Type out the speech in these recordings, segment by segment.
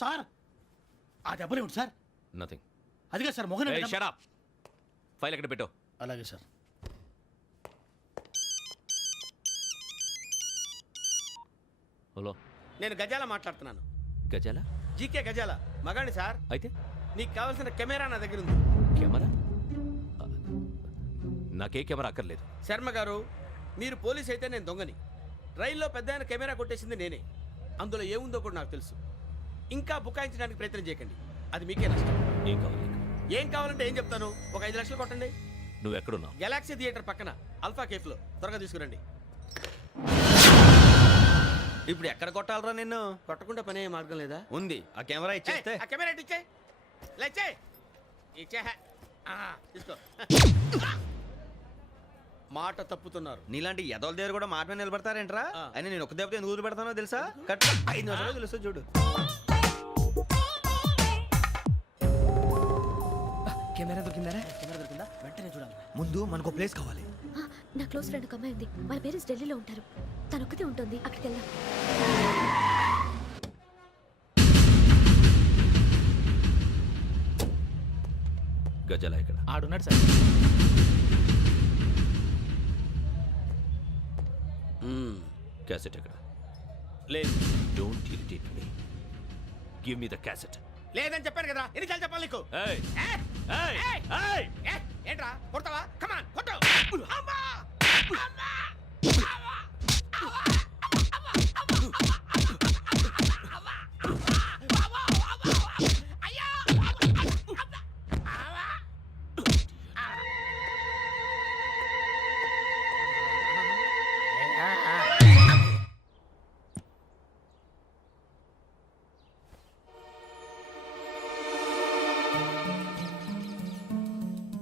Sir ఆ దెబ్బలేమిటి sir? Nothing. అదిగా sir మొహన్ shut up. File ఎక్కడ పెట్టు. అలాగే సార్. హలో, నేను గజాల మాట్లాడుతున్నాను. గజాల? జీకే గజాల మగాండి సార్. అయితే నీకు కావాల్సిన కెమెరా నా దగ్గర ఉంది. కెమెరా? నాకే కెమెరా అక్కర్లేదు. శర్మ గారు, మీరు పోలీస్ అయితే నేను దొంగని. రైల్లో పెద్ద ఆయన కెమెరా కొట్టేసింది నేనే. అందులో ఏముందో కూడా నాకు తెలుసు. ఇంకా బుకాయించడానికి ప్రయత్నం చేయకండి, అది మీకే నష్టం. ఏం కావాలి? ఏం కావాలంటే ఏం చెప్తాను. ఒక 5 లక్షలు కొట్టండి. నువ్వు ఎక్కడున్నావు? గెలాక్సీ థియేటర్ పక్కన అల్ఫా కేఫ్లో. త్వరగా తీసుకురండి. ఇప్పుడు ఎక్కడ కొట్టాలరా నిన్ను? కొట్టకుండా పనే మార్గం లేదా? ఉంది. ఆ కెమెరా ఇచ్చేస్తే. ఆ కెమెరా ఇచ్చే లేచే ఇచ్చే తీసుకో. మాట తప్పుతున్నారు. నీలాంటి ఎదల దగ్గర కూడా మాట మీద నిలబడతారేంట్రా? ఆ. అయినా నేను ఒక దెబ్బతో ఎందుకు పెడతానో తెలుసా? కరెక్ట్ 5 నిమిషాలు తెలుసు చూడు. కెమెరా దొరికిందా? వెంటనే చూడాలి. ముందు మనకు ప్లేస్ కావాలి. నా క్లోజ్ ఫ్రెండ్ ఒక అమ్మాయి ఉంది. వాళ్ళ పేరెంట్స్ ఢిల్లీలో ఉంటారు. తను ఒక్కతే ఉంటుంది. అక్కడికి వెళ్దాం. గజాల ఇక్కడ ఆడున్నాడు సార్. క్యాసెట్ ఎక్కడ? లేదు. Don't irritate me. Give me the cassette. లేదని చెప్పాను కదా, ఎన్నిసార్లు చెప్పాలి నీకు? ఏయ్ ఏయ్! ఏయ్ ఏయ్! ఏయ్! ఏ, ఏంట్రా కొడతావా? కమాన్ కొట్టు. అమ్మా! అమ్మా!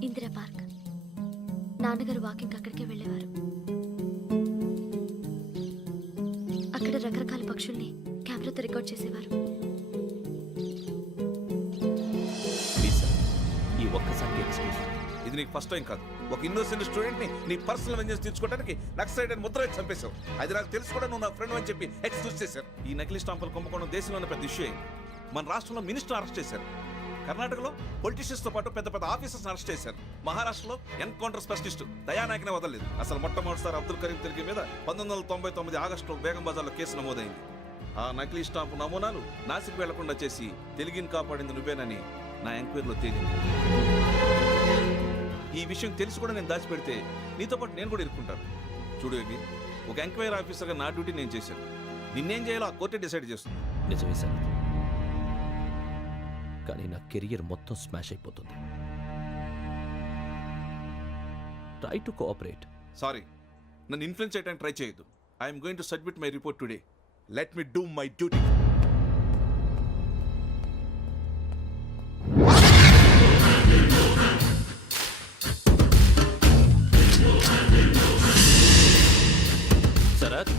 ఇందిరా పార్క్. నాన్నగారు వాకింగ్ అక్కడికే వెళ్ళేవారు. అక్కడ రకరకాల పక్షుల్ని కెమెరాతో రికార్డ్ చేసేవారు. ప్లీజ్ సార్, ఈ ఒక్కసారి ఎక్స్క్యూజ్. ఇది నీకు ఫస్ట్ టైం కాదు. ఒక ఇన్నోసెంట్ స్టూడెంట్ ని నీ పర్సనల్ వెంజెన్స్ తీర్చుకోవడానికి నక్సలైట్ అని ముద్ర వేసి చంపేశావు. అది నాకు తెలుసు కూడా నువ్వు నా ఫ్రెండ్ అని చెప్పి ఎక్స్క్యూజ్ చేశారు. ఈ నకిలీ స్టాంపులు కుంభకోణం దేశంలో ఉన్న పెద్ద ఇష్యూ అయింది. మన రాష్ట్రంలో మినిస్టర్ అరెస్ట్ చేశారు. కర్ణాటకలో పొలిటీషియన్స్ తో పాటు పెద్ద పెద్ద ఆఫీసర్స్ అరెస్ట్ చేశారు. మహారాష్ట్రలో ఎన్కౌంటర్ స్పెషలిస్ట్ దయానాయకనే వదలలేదు. అసలు మొట్టమొదటిసారి అబ్దుల్ కరీం తిరిగి మీద 1999 ఆగస్టులో బేగం బజార్లో కేసు నమోదైంది. ఆ నకిలీ స్టాంపు నమూనాలు నాసిక్ వెళ్లకుండా చేసి తెలుగుని కాపాడింది నువ్వేనని నా ఎంక్వైరీలో తేలింది. ఈ విషయం తెలిసి కూడా నేను దాచిపెడితే నీతో పాటు నేను కూడా ఇరుక్కుంటాను. చూడు యోగి, ఒక ఎంక్వైరీ ఆఫీసర్గా నా డ్యూటీ నేను చేశాను. నిన్నేం చేయాలో ఆ కోర్టే డిసైడ్ చేస్తుంది. నిజమే సార్, కానీ నా కెరియర్ మొత్తం స్మాష్ అయిపోతుంది. Try to cooperate. సారీ, నన్ను ఇన్ఫ్లుయెన్స్ చేయడానికి ట్రై చేయొద్దు. I'm going to submit my report today. Let me do my duty. Sharath,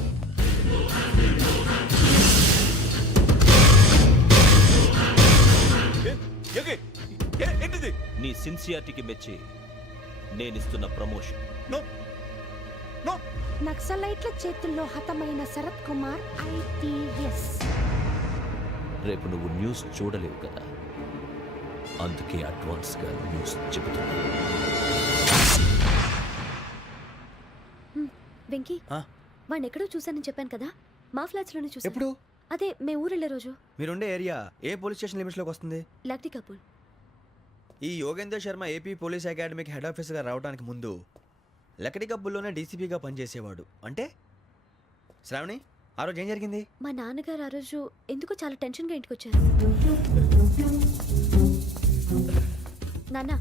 ఏంటిది? నీ సిన్సియారిటీకి మెచ్చి నేనిస్తున్న ప్రమోషన్. No no. నక్సలైట్ల చేతుల్లో హతమైన శరత్ కుమార్ IPS. రేపు నువ్వు న్యూస్ చూడలేవు కదా, అందుకే అడ్వాన్స్గా న్యూస్ చెబుతున్నా. వెంకీ, వాడిని ఎక్కడో చూశానని చెప్పాను కదా. మా ఫ్లాట్స్ లోనే చూసాను. ఎప్పుడు? అదే మేము ఊరెళ్ళే రోజు. మీరుండే ఏరియా ఏ పోలీస్ స్టేషన్ లిమిట్స్ లోకి వస్తుంది? లక్టీ కపూల్. ఈ యోగేందర్ శర్మ ఏపీ పోలీస్ అకాడమీకి హెడ్ ఆఫీసర్గా రావడానికి ముందు లకడి కబ్బుల్లోనే డీసీపీగా పనిచేసేవాడు. అంటే శ్రావణి, ఆ రోజు ఏం జరిగింది? మా నాన్నగారు ఆ రోజు ఎందుకో చాలా టెన్షన్గా ఇంటికి వచ్చారు. నాన్న,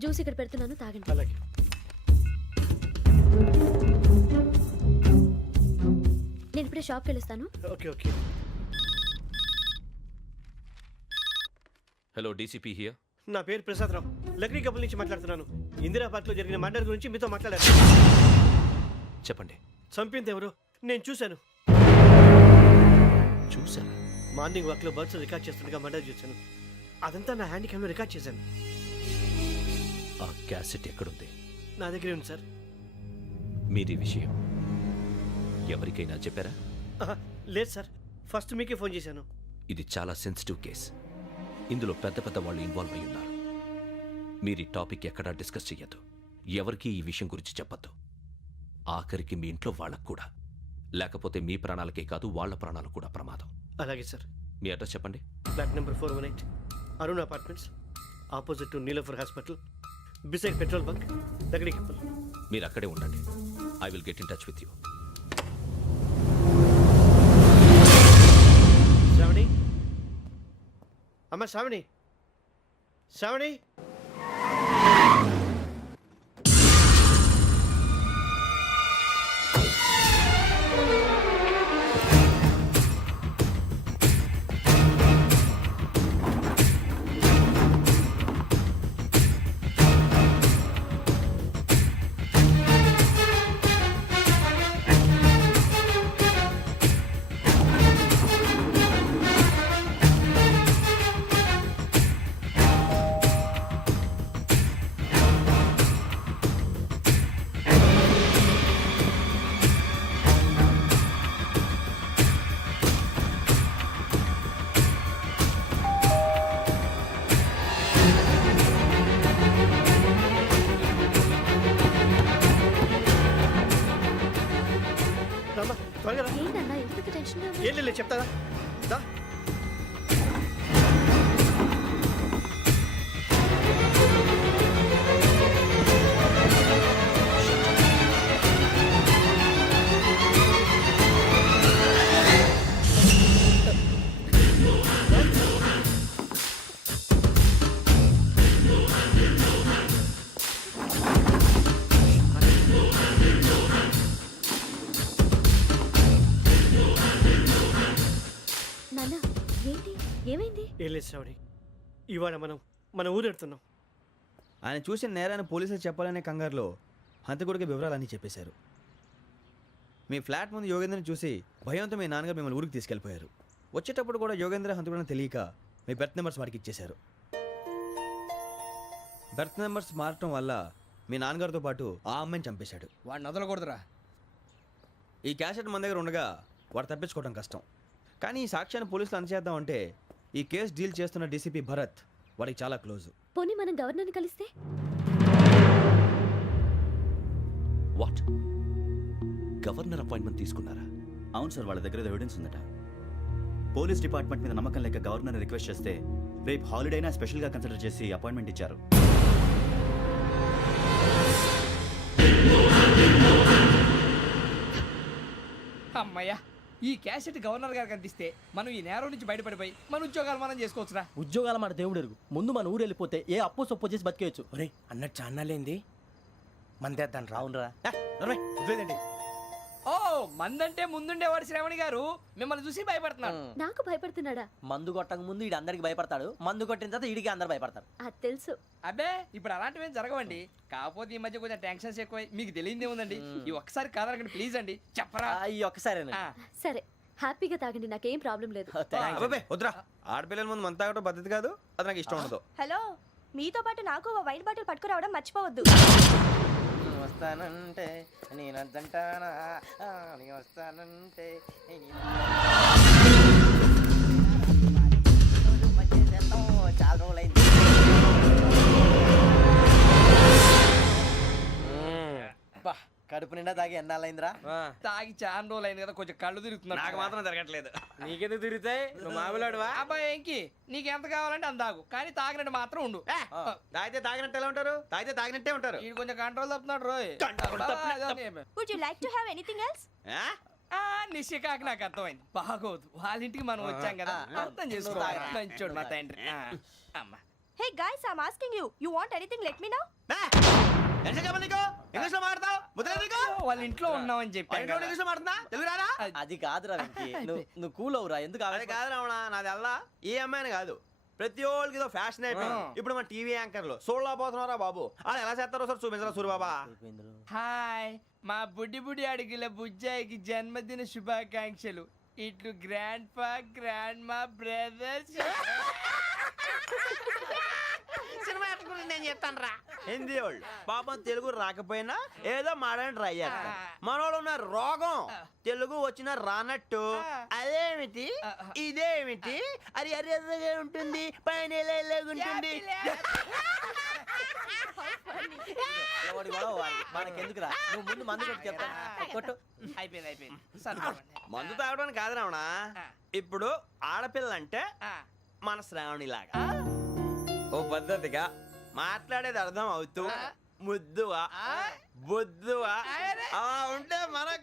జ్యూస్ ఇక్కడ పెడుతున్నాను, తాగండి. అలాగే. నేను ఇప్పుడే షాప్కి వెళ్ళొస్తాను. Okay okay. Hello, DCP here. నా పేరు ప్రసాదరావు, లక్డీ కపుల్ నుంచి మాట్లాడుతున్నాను. ఇందిరా పార్క్ లో జరిగిన మర్డర్ గురించి మీతో మాట్లాడారు. చెప్పండి. చంపింది ఎవరు? నేను చూశాను. చూసారా? మార్నింగ్ వాక్ లో బర్డ్స్ రికార్డ్ చేస్తుండగా మర్డర్ చూశాను. అదంతా నా హ్యాండ్ క్యామ్ లో రికార్డ్ చేశాను. ఆ క్యాసెట్ ఎక్కడుంది? నా దగ్గరే ఉంది సార్. మీది విషయం ఎవరికైనా చెప్పారా? లేదు సార్, ఫస్ట్ మీకే ఫోన్ చేశాను. ఇది చాలా సెన్సిటివ్ కేస్. ఇందులో పెద్ద పెద్ద వాళ్ళు ఇన్వాల్వ్ అయి ఉన్నారు. మీరు ఈ టాపిక్ ఎక్కడా డిస్కస్ చెయ్యొద్దు. ఎవరికీ ఈ విషయం గురించి చెప్పొద్దు. ఆఖరికి మీ ఇంట్లో వాళ్ళకు కూడా. లేకపోతే మీ ప్రాణాలకే కాదు వాళ్ళ ప్రాణాలు కూడా ప్రమాదం. అలాగే సార్. మీ అడ్రస్ చెప్పండి. Flat number 418 Arun apartments, opposite to Niloufer hospital, beside petrol bunk, Lakdikapul. మీరు అక్కడే ఉండండి. I will get in touch with you. Shravani, అమ్మ శ్రావణి, శ్రావణి. రామ్మా, త్వరగా రా. ఏంటన్నా ఎందుకు టెన్షన్ ఏం లేదు, చెప్తారా దా. నాన్న ఏంటి ఏమైంది? ఏం లేదు శ్రావణి, ఇవాళ మనం మన ఊరెడుతున్నాం. ఆయన చూసిన నేరాన్ని పోలీసులు చెప్పాలనే కంగారులో హంతకుడికి వివరాలన్నీ చెప్పేశారు. మీ ఫ్లాట్ ముందు యోగేంద్రని చూసి భయంతో మీ నాన్నగారు మిమ్మల్ని ఊరికి తీసుకెళ్ళిపోయారు. వచ్చేటప్పుడు కూడా యోగేంద్ర హంతకుడని తెలియక మీ బెర్త్ నెంబర్స్ వాడికి ఇచ్చేశారు. బెర్త్ నెంబర్స్ మారటం వల్ల మీ నాన్నగారితో పాటు ఆ అమ్మాయిని చంపేశాడు. వాడిని వదలకూడదురా. ఈ క్యాసెట్ మన దగ్గర ఉండగా వాడు తప్పించుకోవడం కష్టం. కానీ ఈ సాక్ష్యాన్ని పోలీసులు అందజేద్దామంటే ఈ కేసు డీల్ చేస్తున్న డీసీపీ భరత్ వాడికి చాలా క్లోజు. పోనీ మనం గవర్నర్ని కలిస్తే? వాట్? గవర్నర్ అపాయింట్మెంట్ తీసుకున్నారా? అవును సార్, వాళ్ళ దగ్గర ఎవిడెన్స్ ఉందట. పోలీస్ డిపార్ట్మెంట్ మీద నమ్మకం లేక గవర్నర్ రిక్వెస్ట్ చేస్తే రేపు హాలిడేనా స్పెషల్గా కన్సిడర్ చేసి అపాయింట్మెంట్ ఇచ్చారు. అమ్మయ్యా, ఈ క్యాసెట్ గవర్నర్ గారికి అందిస్తే మనం ఈ నేరం నుంచి బయటపడిపోయి మన ఉద్యోగాలు మనం చేసుకోవచ్చురా. ఉద్యోగాల మాట దేవుడు ఎరుగు. ముందు మన ఊరు వెళ్ళిపోతే ఏ అప్పు సొప్పు చేసి బతికేయచ్చు. ఒరే అన్నట్టు చాన్నాలేంది మందేద్దాను రావునరా. వదిలేదండి. ఓ మందంటే ముందుండేవాడు శ్రావణి గారు మిమ్మల్ని చూసి భయపడుతున్నాడు. నాకు భయపడుతున్నాడా? మందు కొట్టక ముందు ఈడు అందరికి భయపడతాడు, మందు కొట్టిన తర్వాత ఈడికి అందరు భయపడతారు. అది తెలుసు. అబ్బే ఇప్పుడు అలాంటివి ఏం జరగవండి. కాకపోతే ఈ మధ్య కొంచెం టెన్షన్స్ ఎక్కువ, మీకు తెలియదే ఉందండి. ఈ ఒక్కసారి కాదనకండి ప్లీజ్ అండి, చెప్పరా. ఈ ఒక్కసారి ఆ, సరే హ్యాపీగా తాగండి, నాకేం ప్రాబ్లం లేదు. అబ్బాబే వద్దురా, ఆడపిల్లల ముందు మంత తాగడం పద్ధతి కాదు. అది నాకు ఇష్టం ఉండదు. హలో, మీతో పాటు నాకు ఓ వైన్ బాటిల్ పట్టుకురావడం మర్చిపోవద్దు. వస్తానంటే నేనంటానా, వస్తానంటే చాలా రోజులైంది. కడుపు నిండా తాగి ఎన్నాళ్ళైందిరా? తాగి చాలా రోజులు అయింది కదా, కొంచెం కళ్ళు తిరుగుతున్నాడు. నాకు మాత్రం జరగట్లేదు. నీకెందుకు తిరుగుతాయి? నువ్వు మామిలాడువా? అబ్బాయి ఏంకి నీకు ఎంత కావాలంటే అంత తాగు, కానీ తాగినట్టు మాత్రం ఉండు. తాగితే తాగినట్టు ఎలా ఉంటారు? తాగితే తాగినట్టే ఉంటారు. వీడు కొంచెం కంట్రోల్ తప్పుతున్నాడు రోయ్. Would you like to have anything else? నిశ్చికాకి నాకు అర్థమైంది. బాగోదు, వాళ్ళ ఇంటికి మనం వచ్చాం కదా, అర్థం చేసుకోవాలి. మంచోడు మా తండ్రి. అమ్మా hey guys, I am asking you, you want anything let me know. English లో మాట్లాడతావు? వాళ్ళ ఇంట్లో ఉన్నామని చెప్పాను. ఇంగ్లీష్ లో మాట్లాడుతున్నా? తెలుగు రాదా? అది కాదురా వెంకీ, నువ్వు కూల్ అవురా. ఎందుకు అదే కాదు రావణ, నాది అల్లా ఏ అమ్మాయిని కాదు, ప్రతి ఒక్కరికి ఇదో ఫ్యాషన్ అయిపోయింది. ఇప్పుడు మన టీవీ యాంకర్లు సోళ్ళ పోతున్నారా బాబు, వాళ్ళు ఎలా చేస్తారో సార్ చూపించరా సూరిబాబా. హాయ్, మా బుడ్డి బుడి అడిగిల బుజ్జాయికి జన్మదిన శుభాకాంక్షలు. ఇట్లు గ్రాండ్ ఫా గ్రాండ్ మా బ్రదర్స్. సినిమా నేను చెప్తాను రా. హిందీ వాళ్ళు పాపం తెలుగు రాకపోయినా ఏదో మాడని ట్రై చేస్తారు. మనోళ్ళు ఉన్న రోగం తెలుగు వచ్చిన రానట్టు అదేమిటి ఇదేమిటి అది అర్రగా ఉంటుంది పైన ఉంటుంది. ఎవడి గొడవ వాడిది. మనకెందుకురా నువ్వు ముందు మందు కొట్టి చెప్తాను కొట్టు. అయిపోయింది మందు తాగడానికి కాదు రావణ, ఇప్పుడు ఆడపిల్ల అంటే మన శ్రావణిలాగా ఓ పద్ధతిగా మాట్లాడేది అర్థం అవుతూ ముద్దువా బొద్దువా అలా ఉంటే మనం